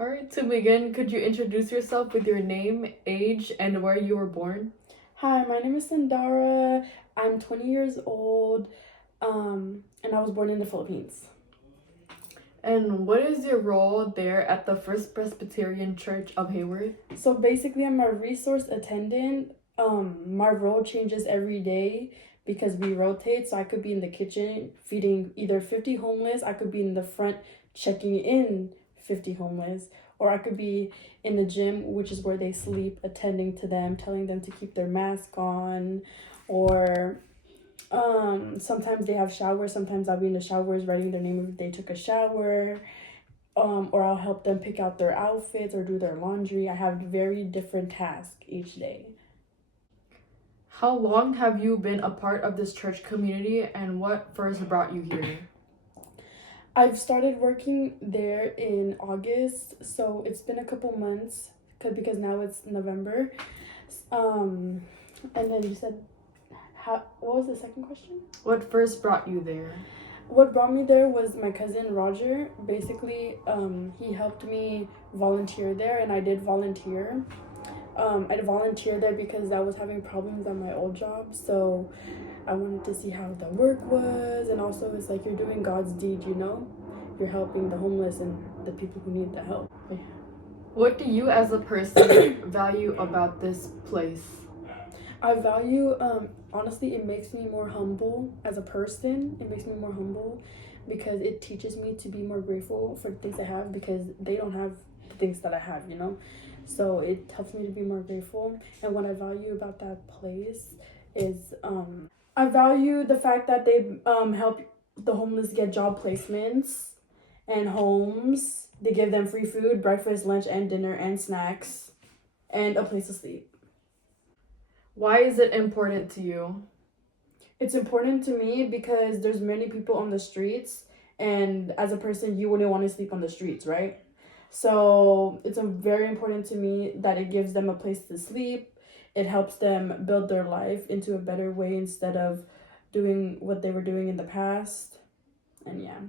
All right, to begin, could you introduce yourself with your name, age, and where you were born? Hi, my name is Sandara. I'm 20 years old, and I was born in the Philippines. And what is your role there at the First Presbyterian Church of Hayward? So basically, I'm a resource attendant. My role changes every day because we rotate. So I could be in the kitchen feeding either 50 homeless, I could be in the front checking in 50 homeless, or I could be in the gym, which is where they sleep, attending to them, telling them to keep their mask on, or sometimes they have showers. Sometimes I'll be in the showers writing their name if they took a shower. Or I'll help them pick out their outfits or do their laundry. I have very different tasks each day. How long have you been a part of this church community, and what first brought you here? I've started working there in August, so it's been a couple months because now it's November. And then you said, what was the second question? What first brought you there? What brought me there was my cousin Roger. Basically, he helped me volunteer there, and I did volunteer. I volunteered there because I was having problems at my old job, so I wanted to see how the work was, and also it's like you're doing God's deed, you know? You're helping the homeless and the people who need the help. What do you as a person value about this place? I value, honestly, it makes me more humble as a person. It makes me more humble because it teaches me to be more grateful for the things I have because they don't have the things that I have, you know? So it helps me to be more grateful. And what I value about that place is I value the fact that they help the homeless get job placements and homes. They give them free food, breakfast, lunch, and dinner, and snacks, and a place to sleep. Why is it important to you? It's important to me because there's many people on the streets, and as a person, you wouldn't want to sleep on the streets, right? So it's very important to me that it gives them a place to sleep. It helps them build their life into a better way instead of doing what they were doing in the past. And yeah.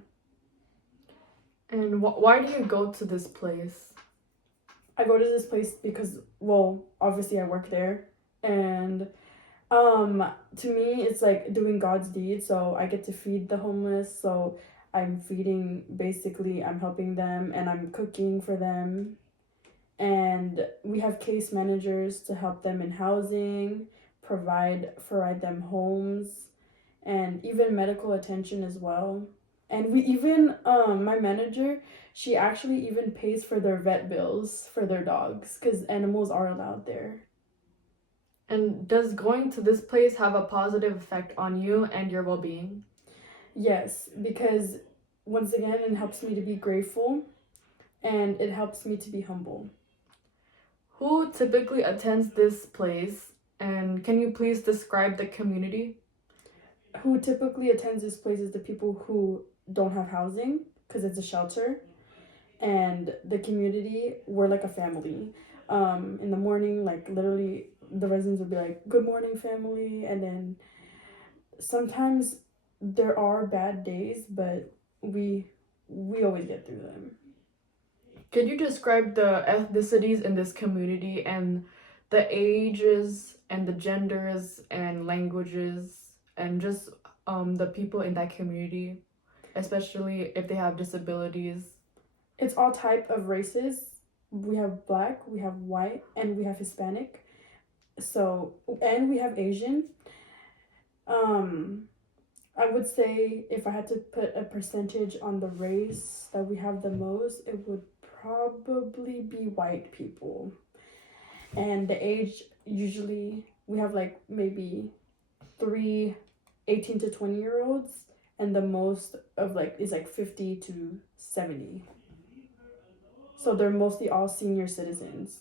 And why do you go to this place? I go to this place because, well, obviously I work there, and to me it's like doing God's deed. So I get to feed the homeless, so I'm feeding, basically I'm helping them and I'm cooking for them, and we have case managers to help them in housing, provide them homes, and even medical attention as well. And we even my manager, she actually even pays for their vet bills for their dogs because animals are allowed there. And does going to this place have a positive effect on you and your well-being? Yes, because once again, it helps me to be grateful and it helps me to be humble. Who typically attends this place, and can you please describe the community? Who typically attends this place is the people who don't have housing because it's a shelter, and the community, we're like a family. In the morning, like literally the residents would be like, "Good morning, family," and then sometimes there are bad days, but we always get through them. Could you describe the ethnicities in this community and the ages and the genders and languages and just the people in that community, especially if they have disabilities? It's all type of races. We have black, we have white, and we have Hispanic. So, and we have Asian. I would say if I had to put a percentage on the race that we have the most, it would probably be white people. And the age, usually we have like maybe 18 to 20-year-olds, and the most of like is like 50 to 70. So they're mostly all senior citizens.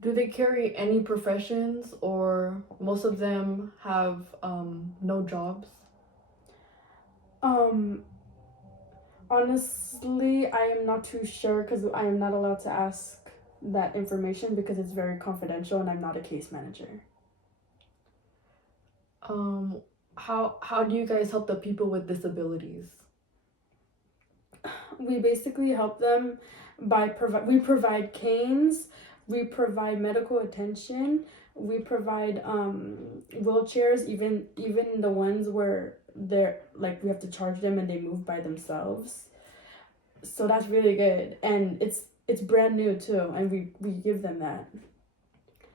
Do they carry any professions, or most of them have no jobs? Honestly, I am not too sure because I am not allowed to ask that information because it's very confidential and I'm not a case manager. How do you guys help the people with disabilities? We basically help them by we provide canes, we provide medical attention, we provide wheelchairs, even the ones where they're like we have to charge them and they move by themselves. So that's really good, and it's brand new too, and we give them that,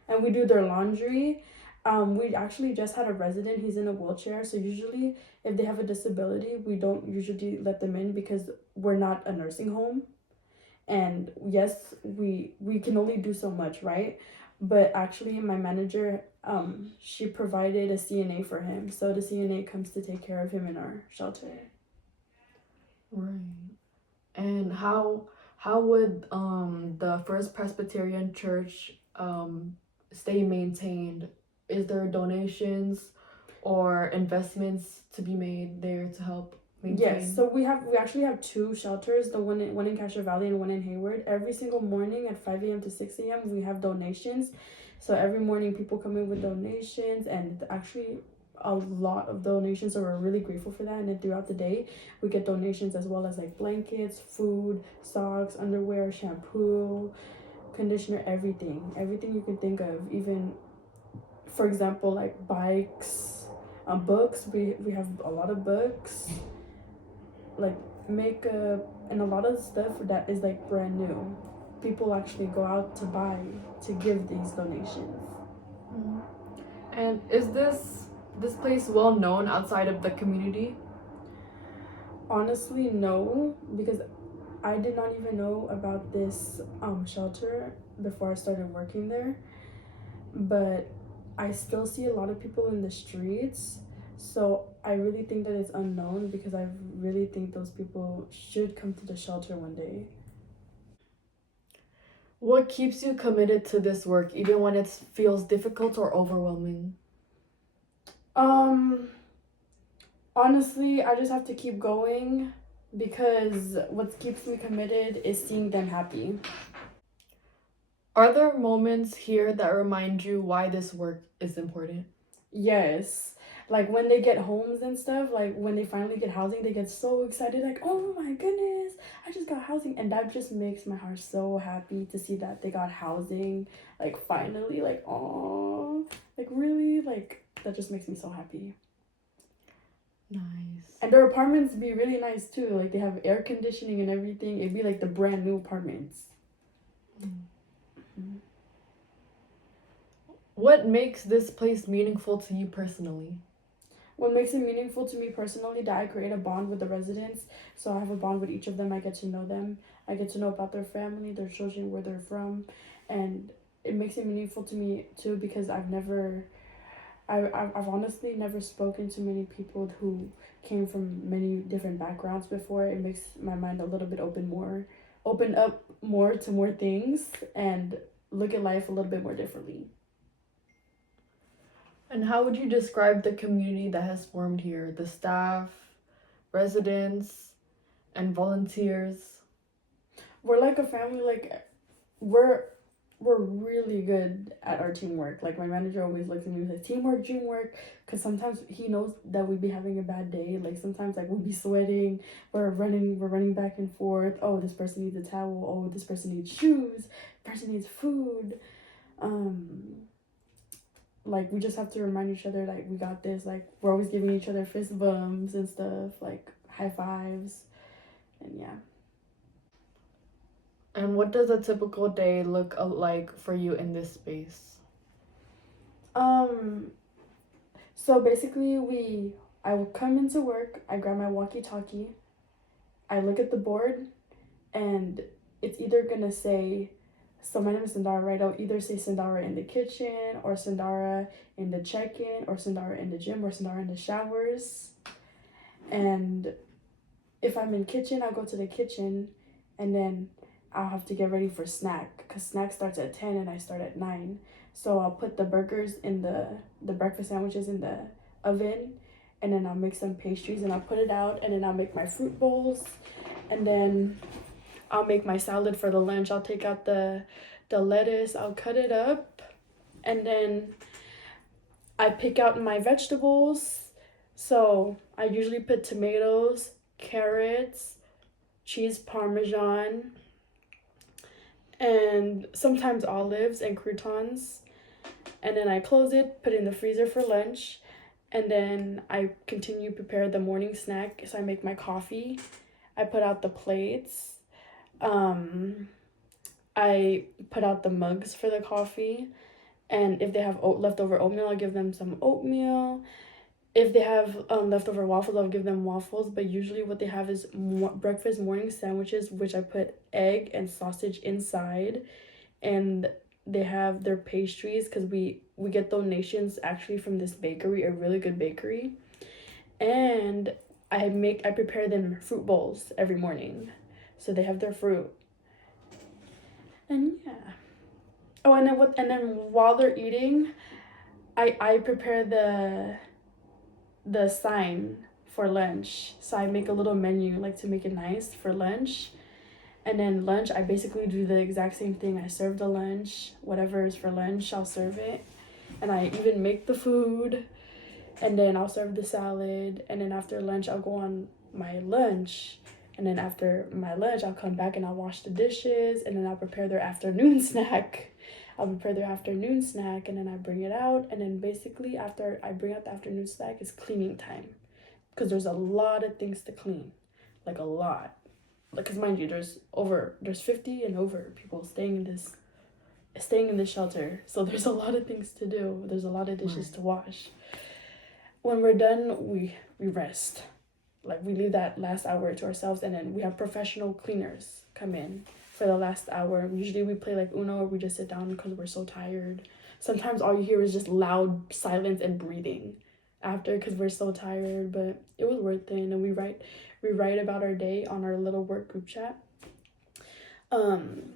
and we do their laundry. We actually just had a resident. He's in a wheelchair, so usually if they have a disability, we don't usually let them in because we're not a nursing home. And yes, we can only do so much, right? But actually, my manager, she provided a CNA for him, so the CNA comes to take care of him in our shelter. Right. And how would the First Presbyterian Church stay maintained? Is there donations or investments to be made there to help maintain? Yes, so we actually have two shelters, the one in Castro Valley and one in Hayward. Every single morning at 5 a.m. to 6 a.m. we have donations. So every morning people come in with donations, and actually a lot of donations, so we're really grateful for that. And then throughout the day we get donations as well as like blankets, food, socks, underwear, shampoo, conditioner, everything you can think of. Even, for example, like bikes, books. We have a lot of books, like makeup, and a lot of stuff that is like brand new. People actually go out to buy to give these donations. Mhm. And is this place well known outside of the community? Honestly, no, because I did not even know about this shelter before I started working there. But I still see a lot of people in the streets, so I really think that it's unknown, because I really think those people should come to the shelter one day. What keeps you committed to this work even when it feels difficult or overwhelming? Honestly, I just have to keep going, because what keeps me committed is seeing them happy. Are there moments here that remind you why this work is important? Yes. Like when they get homes and stuff, like when they finally get housing, they get so excited, like, oh my goodness, I just got housing. And that just makes my heart so happy to see that they got housing, like finally, like, oh, like really, like that just makes me so happy. Nice. And their apartments be really nice too. Like they have air conditioning and everything. It'd be like the brand new apartments. Mm-hmm. What makes this place meaningful to you personally? What makes it meaningful to me personally, that I create a bond with the residents. So I have a bond with each of them. I get to know them. I get to know about their family, their children, where they're from. And it makes it meaningful to me too, because I've honestly never spoken to many people who came from many different backgrounds before. It makes my mind a little bit open up more to more things, and look at life a little bit more differently. And how would you describe the community that has formed here? The staff, residents, and volunteers? We're like a family. Like we're really good at our teamwork. Like my manager always looks at me and says, teamwork, dreamwork, because sometimes he knows that we'd be having a bad day. Like sometimes like we'll be sweating, we're running back and forth. Oh, this person needs a towel. Oh, this person needs shoes. Person needs food. Like we just have to remind each other, like, we got this. Like we're always giving each other fist bumps and stuff, like high fives, and yeah. And what does a typical day look like for you in this space? So basically I will come into work, I grab my walkie-talkie, I look at the board, and it's either gonna say, so my name is Sandara, right? I'll either say Sandara in the kitchen, or Sandara in the check-in, or Sandara in the gym, or Sandara in the showers. And if I'm in kitchen, I'll go to the kitchen, and then I'll have to get ready for snack, because snack starts at 10 and I start at 9. So I'll put the burgers in the breakfast sandwiches in the oven, and then I'll make some pastries and I'll put it out, and then I'll make my fruit bowls, and then I'll make my salad for the lunch. I'll take out the lettuce, I'll cut it up, and then I pick out my vegetables. So I usually put tomatoes, carrots, cheese parmesan, and sometimes olives and croutons. And then I close it, put it in the freezer for lunch, and then I continue prepare the morning snack. So I make my coffee, I put out the plates, I put out the mugs for the coffee, and if they have leftover oatmeal, I'll give them some oatmeal. If they have leftover waffles, I'll give them waffles. But usually, what they have is breakfast morning sandwiches, which I put egg and sausage inside, and they have their pastries because we get donations actually from this bakery, a really good bakery, and I prepare them fruit bowls every morning, so they have their fruit. And yeah. Oh, and then while they're eating, I prepare the sign for lunch. So I make a little menu like to make it nice for lunch. And then lunch, I basically do the exact same thing. I serve the lunch, whatever is for lunch, I'll serve it. And I even make the food, and then I'll serve the salad. And then after lunch, I'll go on my lunch. And then after my lunch, I'll come back and I'll wash the dishes, and then I'll prepare their afternoon snack. And then I bring it out. And then basically, after I bring out the afternoon snack, it's cleaning time. Because there's a lot of things to clean. Like a lot. Like, because mind you, there's 50 and over people staying in this shelter. So there's a lot of things to do. There's a lot of dishes to wash. When we're done, we rest. Like, we leave that last hour to ourselves, and then we have professional cleaners come in for the last hour. Usually we play like Uno, or we just sit down because we're so tired. Sometimes all you hear is just loud silence and breathing after because we're so tired, but it was worth it. And we write about our day on our little work group chat. And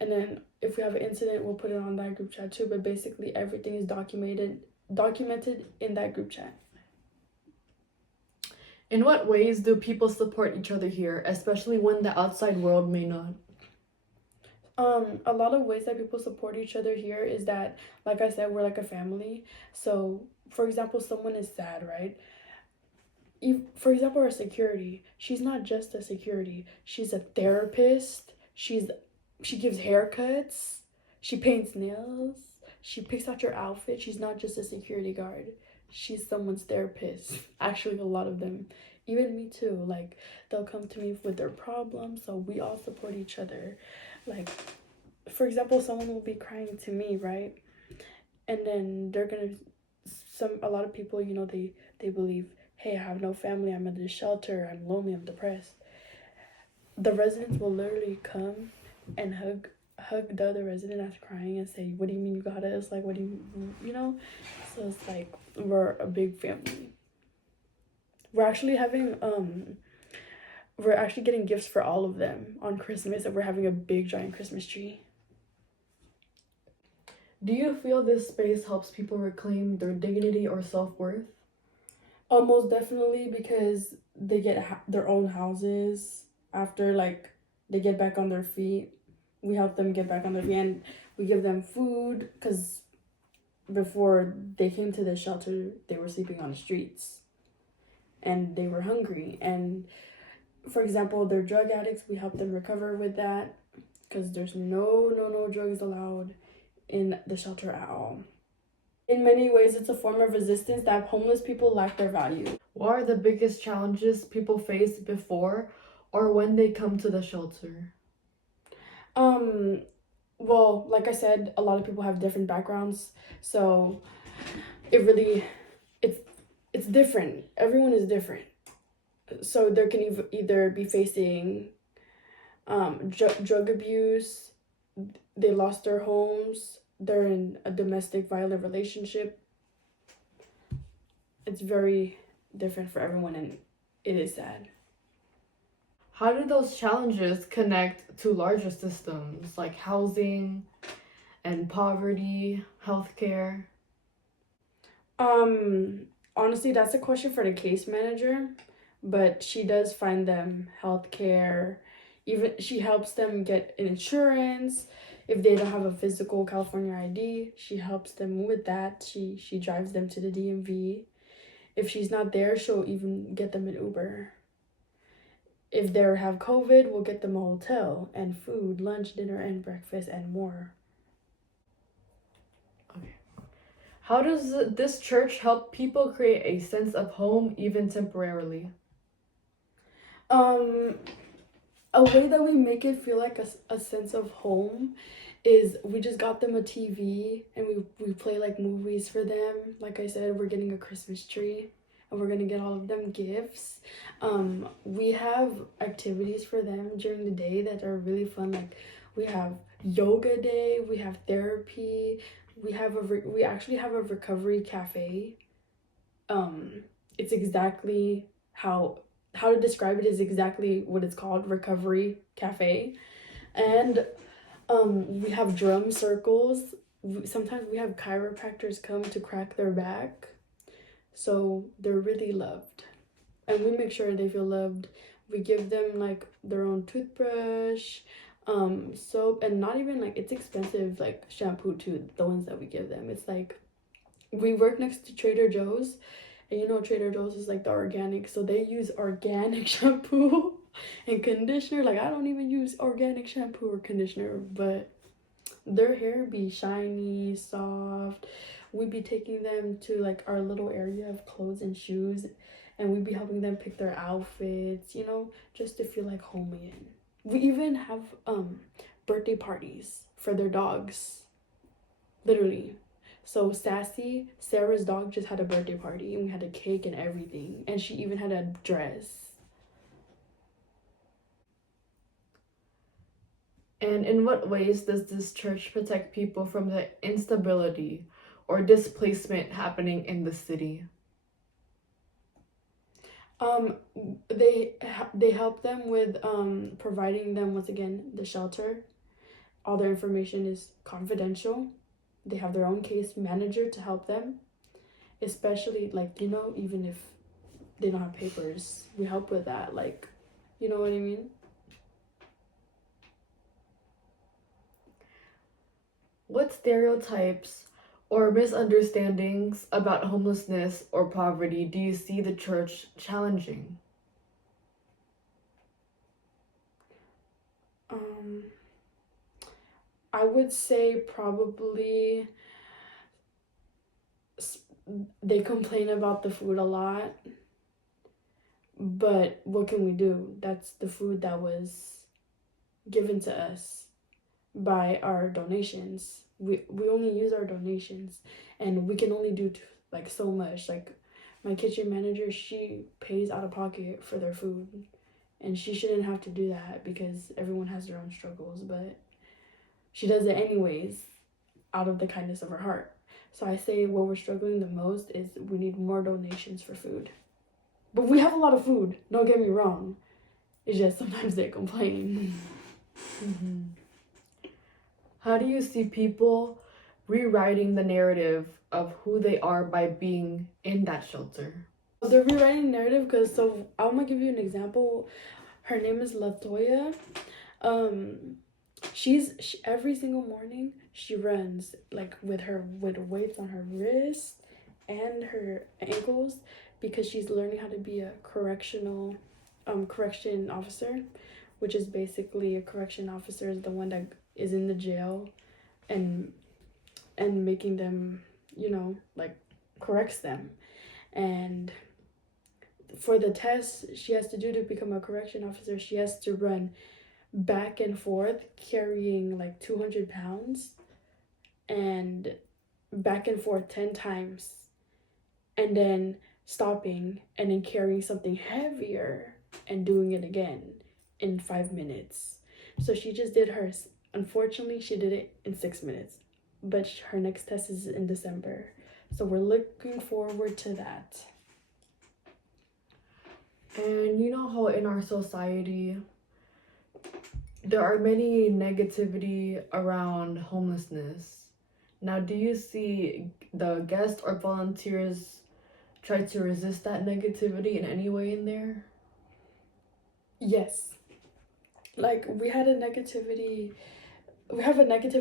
then if we have an incident, we'll put it on that group chat too. But basically everything is documented in that group chat. In what ways do people support each other here, especially when the outside world may not? A lot of ways that people support each other here is that, like I said, we're like a family. So, for example, someone is sad, right? For example, our security, she's not just a security. She's a therapist. She gives haircuts. She paints nails. She picks out your outfit. She's not just a security guard. She's someone's therapist. Actually, a lot of them. Even me too. Like, they'll come to me with their problems, so we all support each other. Like, for example, someone will be crying to me, right? And then a lot of people, they believe, hey, I have no family, I'm in this shelter, I'm lonely, I'm depressed. The residents will literally come and hug the other resident after crying and say, what do you mean you got us? Like, what do you know? So it's like, we're a big family. We're actually getting gifts for all of them on Christmas, and we're having a big giant Christmas tree. Do you feel this space helps people reclaim their dignity or self-worth? Most definitely, because they get their own houses after, like, they get back on their feet. We help them get back on their feet, and we give them food, because before they came to the shelter, they were sleeping on the streets, and they were hungry. And for example, they're drug addicts. We help them recover with that, because there's no drugs allowed in the shelter at all. In many ways, it's a form of resistance that homeless people lack their value. What are the biggest challenges people face before or when they come to the shelter? Well, like I said, a lot of people have different backgrounds, so it's different. Everyone is different. So there can either be facing drug abuse, they lost their homes, they're in a domestic violent relationship. It's very different for everyone, and it is sad. How do those challenges connect to larger systems like housing and poverty, healthcare? Honestly, that's a question for the case manager, but she does find them healthcare. Even she helps them get insurance. If they don't have a physical California ID, she helps them with that. She drives them to the DMV. If she's not there, she'll even get them an Uber. if they have COVID, we'll get them a hotel and food, lunch, dinner, and breakfast, and more. How does this church help people create a sense of home even temporarily? Um, a way that we make it feel like a sense of home is we just got them a TV and we play like movies for them. Like I said, we're getting a Christmas tree and we're gonna get all of them gifts. We have activities for them during the day that are really fun. Like we have yoga day, we have therapy, we actually have a recovery cafe. It's exactly how to describe it is exactly what it's called, recovery cafe. And we have drum circles. Sometimes we have chiropractors come to crack their back, so they're really loved, and we make sure they feel loved. We give them like their own toothbrush, soap, and not even like it's expensive like shampoo too. The ones that we give them, it's like we work next to Trader Joe's, and you know Trader Joe's is like the organic, so they use organic shampoo and conditioner. Like I don't even use organic shampoo or conditioner, but their hair be shiny, soft. We'd be taking them to like our little area of clothes and shoes, and we'd be helping them pick their outfits, you know, just to feel like home again. We even have birthday parties for their dogs. Literally. So Sassy, Sarah's dog, just had a birthday party and we had a cake and everything. And she even had a dress. And in what ways does this church protect people from the instability or displacement happening in the city? Um, they help them with providing them once again the shelter. All their information is confidential. They have their own case manager to help them, especially like you know even if they don't have papers, we help with that. Like, you know what I mean? What stereotypes or misunderstandings about homelessness or poverty do you see the church challenging? Um, I would say probably they complain about the food a lot, but what can we do? That's the food that was given to us by our donations. We only use our donations, and we can only do like so much. Like my kitchen manager, she pays out of pocket for their food, and she shouldn't have to do that because everyone has their own struggles, but she does it anyways out of the kindness of her heart. So I say what we're struggling the most is we need more donations for food. But we have a lot of food, don't get me wrong. It's just sometimes they complain. Mm-hmm. How do you see people rewriting the narrative of who they are by being in that shelter? They're rewriting narrative because so I'm gonna give you an example. Her name is Latoya. She every single morning she runs like with weights on her wrist and her ankles because she's learning how to be a correction officer, which is basically a correction officer is the one that is in the jail and making them, you know, like corrects them. And for the test she has to do to become a correction officer, she has to run back and forth carrying like 200 pounds and back and forth 10 times and then stopping and then carrying something heavier and doing it again in 5 minutes. So she just did hers. Unfortunately, she did it in 6 minutes, but her next test is in December. So we're looking forward to that. And you know how in our society there are many negativity around homelessness. Now, do you see the guests or volunteers try to resist that negativity in any way in there? Yes. Like we have a negative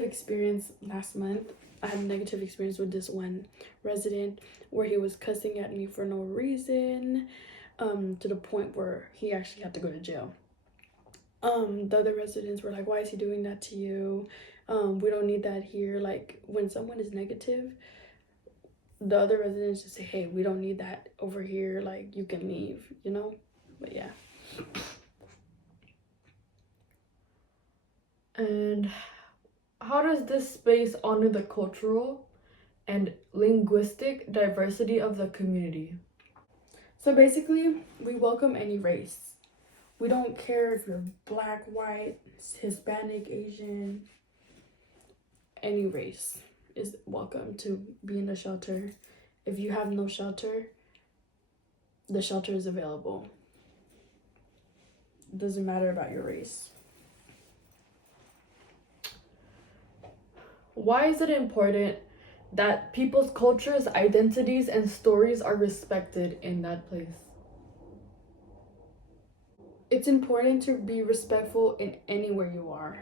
experience last month. I had a negative experience with this one resident where he was cussing at me for no reason, to the point where he actually had to go to jail. The other residents were like, why is he doing that to you? We don't need that here. Like, when someone is negative, the other residents just say, hey, we don't need that over here. Like, you can leave, you know? But yeah. And how does this space honor the cultural and linguistic diversity of the community? So basically, we welcome any race. We don't care if you're black, white, Hispanic, Asian, any race is welcome to be in the shelter. If you have no shelter, the shelter is available. It doesn't matter about your race. Why is it important that people's cultures, identities, and stories are respected in that place? It's important to be respectful in anywhere you are.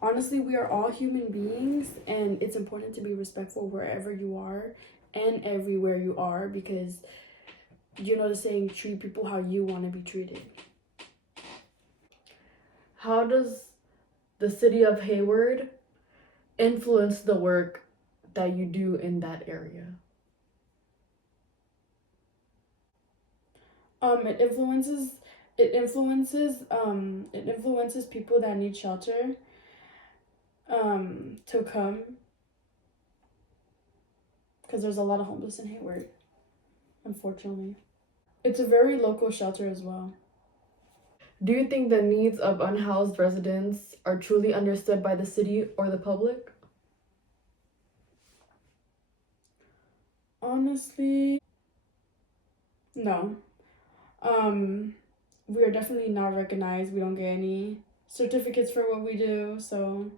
Honestly, we are all human beings, and it's important to be respectful wherever you are and everywhere you are, because you know the saying, treat people how you want to be treated. How does the city of Hayward influence the work that you do in that area? It influences people that need shelter to come, because there's a lot of homeless in Hayward, unfortunately. It's a very local shelter as well. Do you think the needs of unhoused residents are truly understood by the city or the public? Honestly, no. We are definitely not recognized. We don't get any certificates for what we do, so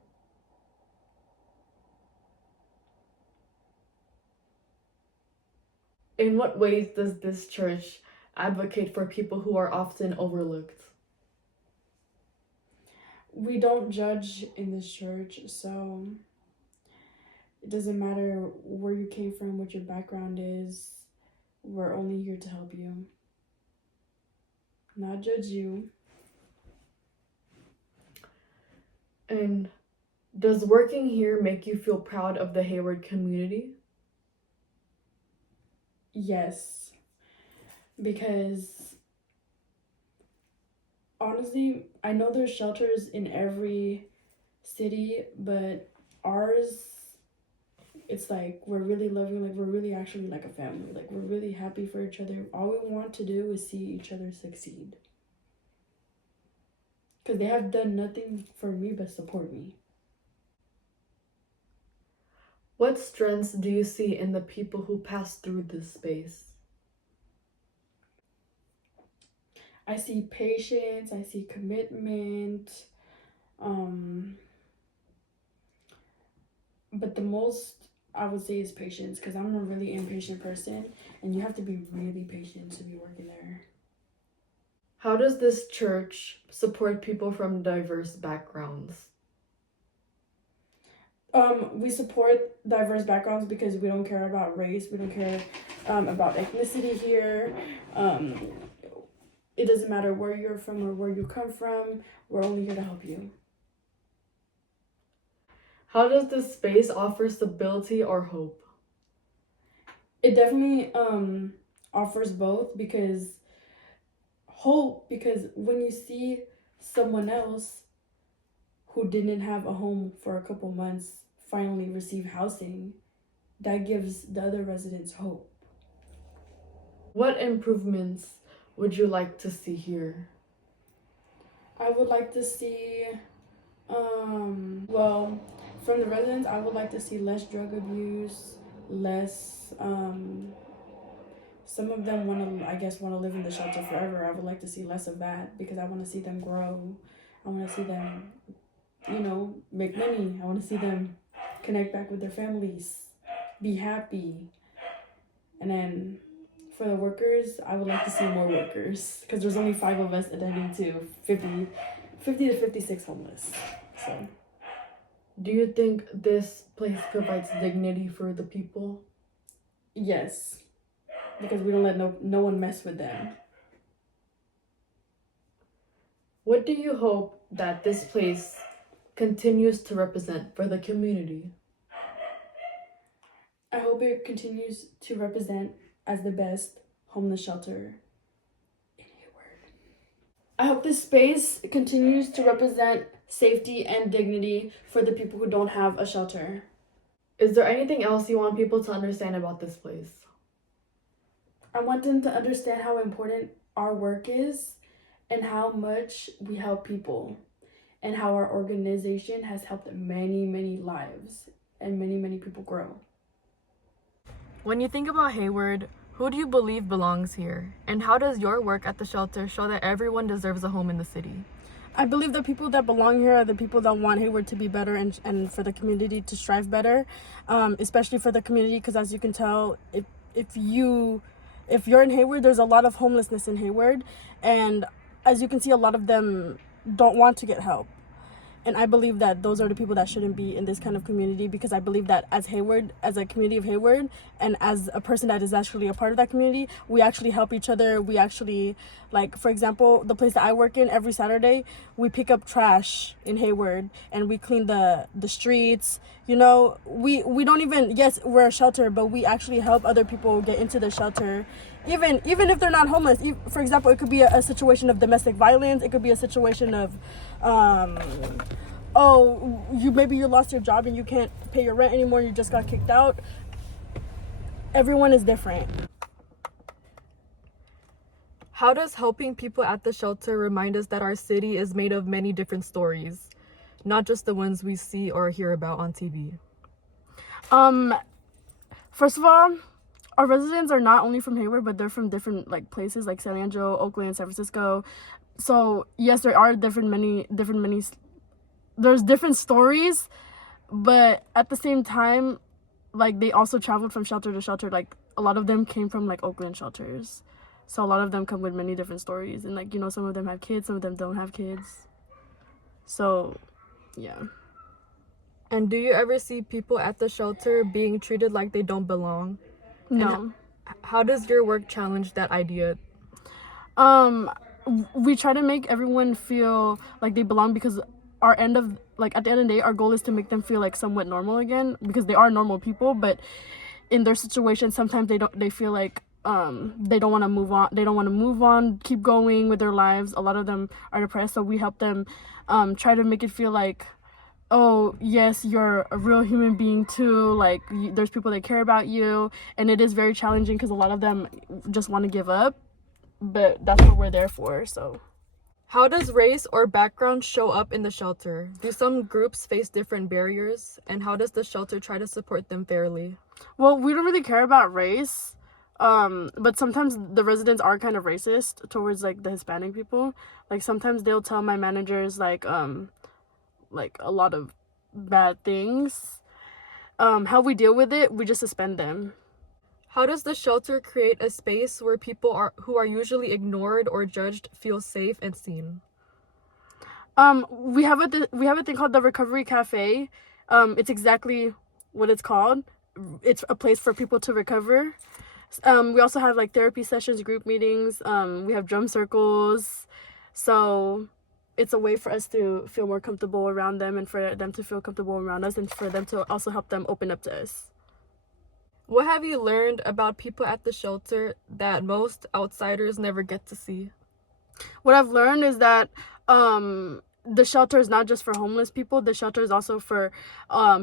In what ways does this church advocate for people who are often overlooked? we don't judge in this church, so it doesn't matter where you came from, what your background is. We're only here to help you, not judge you. And does working here make you feel proud of the Hayward community? Yes, because honestly, I know there's shelters in every city, but ours, it's like we're really loving, like we're really actually like a family. Like we're really happy for each other. All we want to do is see each other succeed. Because they have done nothing for me but support me. What strengths do you see in the people who pass through this space? I see patience, I see commitment, but the most I would say is patience, because I'm a really impatient person, and you have to be really patient to be working there. How does this church support people from diverse backgrounds? We support diverse backgrounds because we don't care about race. We don't care about ethnicity here. It doesn't matter where you're from or where you come from. We're only here to help you. How does this space offer stability or hope? It definitely offers both, because when you see someone else who didn't have a home for a couple months finally receive housing, that gives the other residents hope. What improvements would you like to see here? I would like to see, well, from the residents, I would like to see less drug abuse, less, some of them want to live in the shelter forever. I would like to see less of that, because I want to see them grow. I want to see them, make money. I want to see them connect back with their families, be happy. And then for the workers, I would like to see more workers, because there's only 5 of us attending to 50 to 56 homeless. So Do you think this place provides dignity for the people? yes, because we don't let no one mess with them. What do you hope that this place continues to represent for the community? I hope it continues to represent as the best homeless shelter in Hayward. I hope this space continues to represent safety and dignity for the people who don't have a shelter. Is there anything else you want people to understand about this place? I want them to understand how important our work is and how much we help people and how our organization has helped many, many lives and many, many people grow. When you think about Hayward, who do you believe belongs here? And how does your work at the shelter show that everyone deserves a home in the city? I believe the people that belong here are the people that want Hayward to be better and for the community to strive better, especially for the community, because as you can tell, if you're in Hayward, there's a lot of homelessness in Hayward, and as you can see, a lot of them don't want to get help. And I believe that those are the people that shouldn't be in this kind of community, because I believe that as Hayward, as a community of Hayward, and as a person that is actually a part of that community, we actually help each other. We actually, like, for example, the place that I work in, every Saturday, we pick up trash in Hayward and we clean the streets. You know, we don't even, yes, we're a shelter, but we actually help other people get into the shelter. Even if they're not homeless. For example, it could be a situation of domestic violence. It could be a situation of, maybe you lost your job and you can't pay your rent anymore. You just got kicked out. Everyone is different. How does helping people at the shelter remind us that our city is made of many different stories, not just the ones we see or hear about on TV? First of all, our residents are not only from Hayward, but they're from different like places like San Angelo, Oakland, San Francisco. So yes, there are there's different stories, but at the same time, like they also traveled from shelter to shelter. Like a lot of them came from like Oakland shelters. So a lot of them come with many different stories, and like, you know, some of them have kids, some of them don't have kids. So yeah. And do you ever see people at the shelter being treated like they don't belong? No. How does your work challenge that idea? We try to make everyone feel like they belong, because at the end of the day, our goal is to make them feel like somewhat normal again, because they are normal people, but in their situation, sometimes they feel like they don't want to move on, keep going with their lives. A lot of them are depressed, so we help them try to make it feel like, oh yes, you're a real human being too, like there's people that care about you. And it is very challenging because a lot of them just want to give up, but that's what we're there for. So how does race or background show up in the shelter? Do some groups face different barriers? And how does the shelter try to support them fairly? Well, we don't really care about race, but sometimes the residents are kind of racist towards like the Hispanic people. Like sometimes they'll tell my managers like a lot of bad things. How we deal with it, we just suspend them. How does the shelter create a space where people who are usually ignored or judged feel safe and seen? We have a thing called the Recovery Cafe. It's exactly what it's called. It's a place for people to recover. We also have like therapy sessions, group meetings. We have drum circles. So it's a way for us to feel more comfortable around them, and for them to feel comfortable around us, and for them to also help them open up to us. What have you learned about people at the shelter that most outsiders never get to see? What I've learned is that the shelter is not just for homeless people. The shelter is also for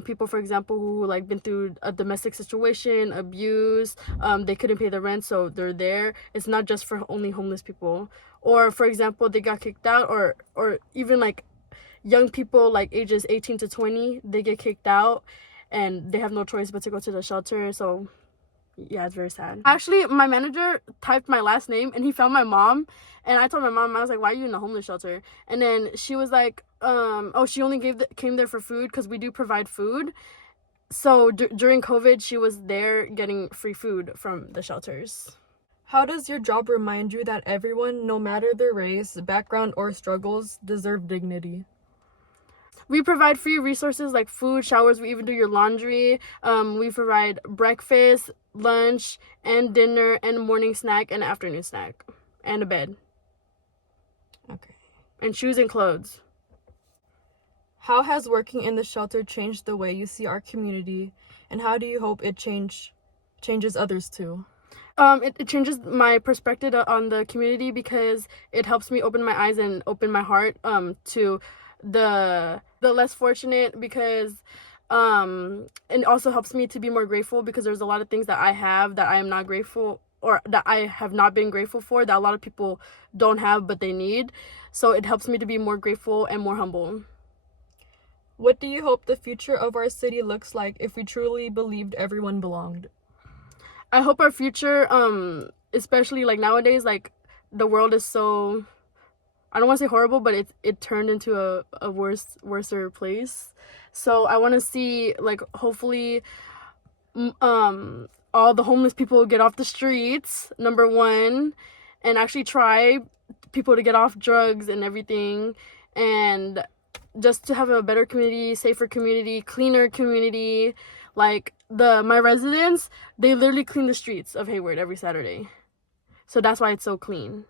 people, for example, who like been through a domestic situation, abuse. They couldn't pay the rent, so they're there. It's not just for only homeless people. Or for example, they got kicked out, or even like young people like ages 18 to 20, they get kicked out and they have no choice but to go to the shelter. So yeah, it's very sad. Actually, my manager typed my last name and he found my mom, and I told my mom, I was like, why are you in a homeless shelter? And then she was like, she only came there for food, because we do provide food. So during COVID, she was there getting free food from the shelters. How does your job remind you that everyone, no matter their race, background, or struggles, deserve dignity? We provide free resources like food, showers. We even do your laundry. We provide breakfast, lunch, and dinner, and a morning snack, and an afternoon snack, and a bed. Okay. and shoes and clothes. How has working in the shelter changed the way you see our community, and how do you hope it changes others too? It changes my perspective on the community because it helps me open my eyes and open my heart to the less fortunate, because it also helps me to be more grateful, because there's a lot of things that I have that I am not grateful, or that I have not been grateful for, that a lot of people don't have but they need. So it helps me to be more grateful and more humble. What do you hope the future of our city looks like if we truly believed everyone belonged? I hope our future, especially like nowadays, like the world is so, I don't want to say horrible, but it turned into a worser place. So I want to see, like, hopefully, all the homeless people get off the streets, number one, and actually try people to get off drugs and everything, and just to have a better community, safer community, cleaner community. Like my residents, they literally clean the streets of Hayward every Saturday. So that's why it's so clean.